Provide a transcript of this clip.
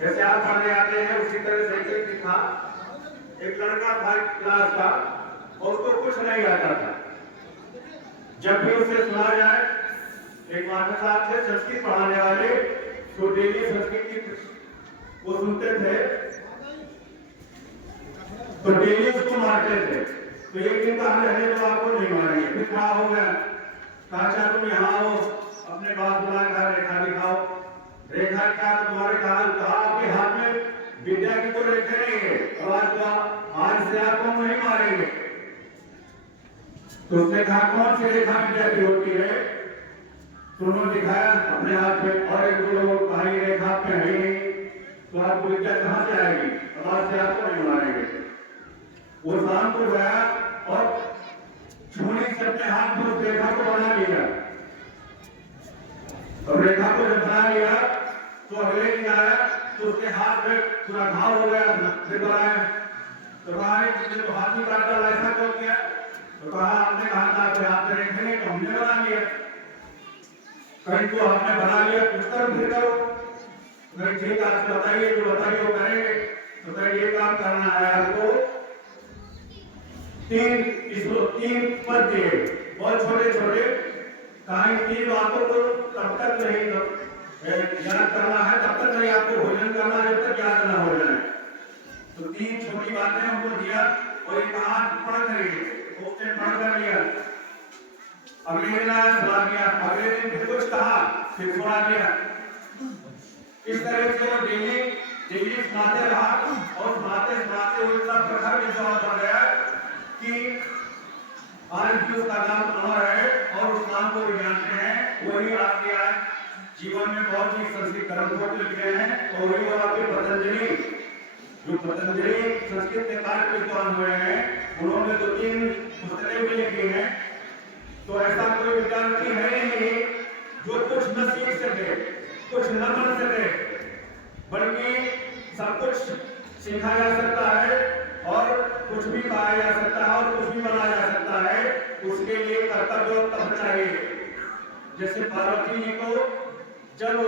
जैसे आप पढ़ने आते हैं उसी तरह से एक था, एक लड़का था क्लास का और उसको कुछ नहीं आता था। जब भी उसे सुना जाए, एक मास्टर साहब थे संस्कृत पढ़ाने वाले, तो डेली संस्कृत की वो सुनते थे तो डेली उसको मारते थे। तो एक दिन कहा रहने तो आपको नहीं मारेंगे। फिर क्या हो गया, कहा तुम यहाँ आओ, अपने बाप बुलाकर रेखा दिखाओ। रेखा क्या तुम्हारे कहा आपके हाथ में विद्या की तो रेखा नहीं है, आज से आपको नहीं मारेंगे। तो उसने कहा कौन सी रेखा विद्या की होती है? तो उन्होंने दिखाया अपने हाथ में, और एक दो लोग कहा रेखा पे है नहीं, तो आपको विद्या कहां से आएगी? आज से आपको नहीं मारेंगे। वो शाम को गया और छूने से अपने हाथ में उस रेखा को बना लिया। और रेखा को जब बना लिया तो अगले दिन आया तो उसके हाथ में पूरा घाव हो गया, फिर बनाया। तो कहा तुमने तो हाथ ही काट डाला, ऐसा क्यों किया? तो कहा आपने कहा था आपके हाथ में रेखा नहीं, तो हमने बना लिया। कहीं तो आपने बना लिया, कुछ करो फिर करो। नहीं ठीक है, आपसे बताइए जो बताइए वो करेंगे। तो कहीं ये काम करना है आपको, तीन पद दिए बहुत छोटे छोटे, कहीं तीन बातों को तब तक नहीं याद करना है, तब तक नहीं आपको भोजन करना जब तक याद ना हो जाए। तो तीन छोटी बातें हमको दिया और एक कहा पढ़ करिए, उसने पढ़ कर लिया। अगले दिन आया सुना दिया, अगले दिन फिर कुछ कहा फिर सुना दिया। इस तरह से वो डेली सुनाते रहा और सुनाते सुनाते वो इतना प्रखर विश्वास हो गया कि आज भी उसका नाम अमर है और उस नाम को भी जानते हैं। वही आपके आज जीवन में बहुत ही संस्कृत ग्रंथों को लिखे हैं, और वही आपके पतंजलि, जो पतंजलि संस्कृत के कार्य विद्वान हुए हैं, उन्होंने तो 3 पुस्तकें भी लिखी हैं। तो ऐसा कोई विद्यार्थी है नहीं जो कुछ न सीख सके, कुछ न बन सके, बल्कि सब कुछ सीखा जा सकता है और कुछ भी पाया जा सकता है और कुछ भी बनाया जा सकता है। उसके लिए कर्तव्य तब चाहिए। जैसे पार्वती जी को जब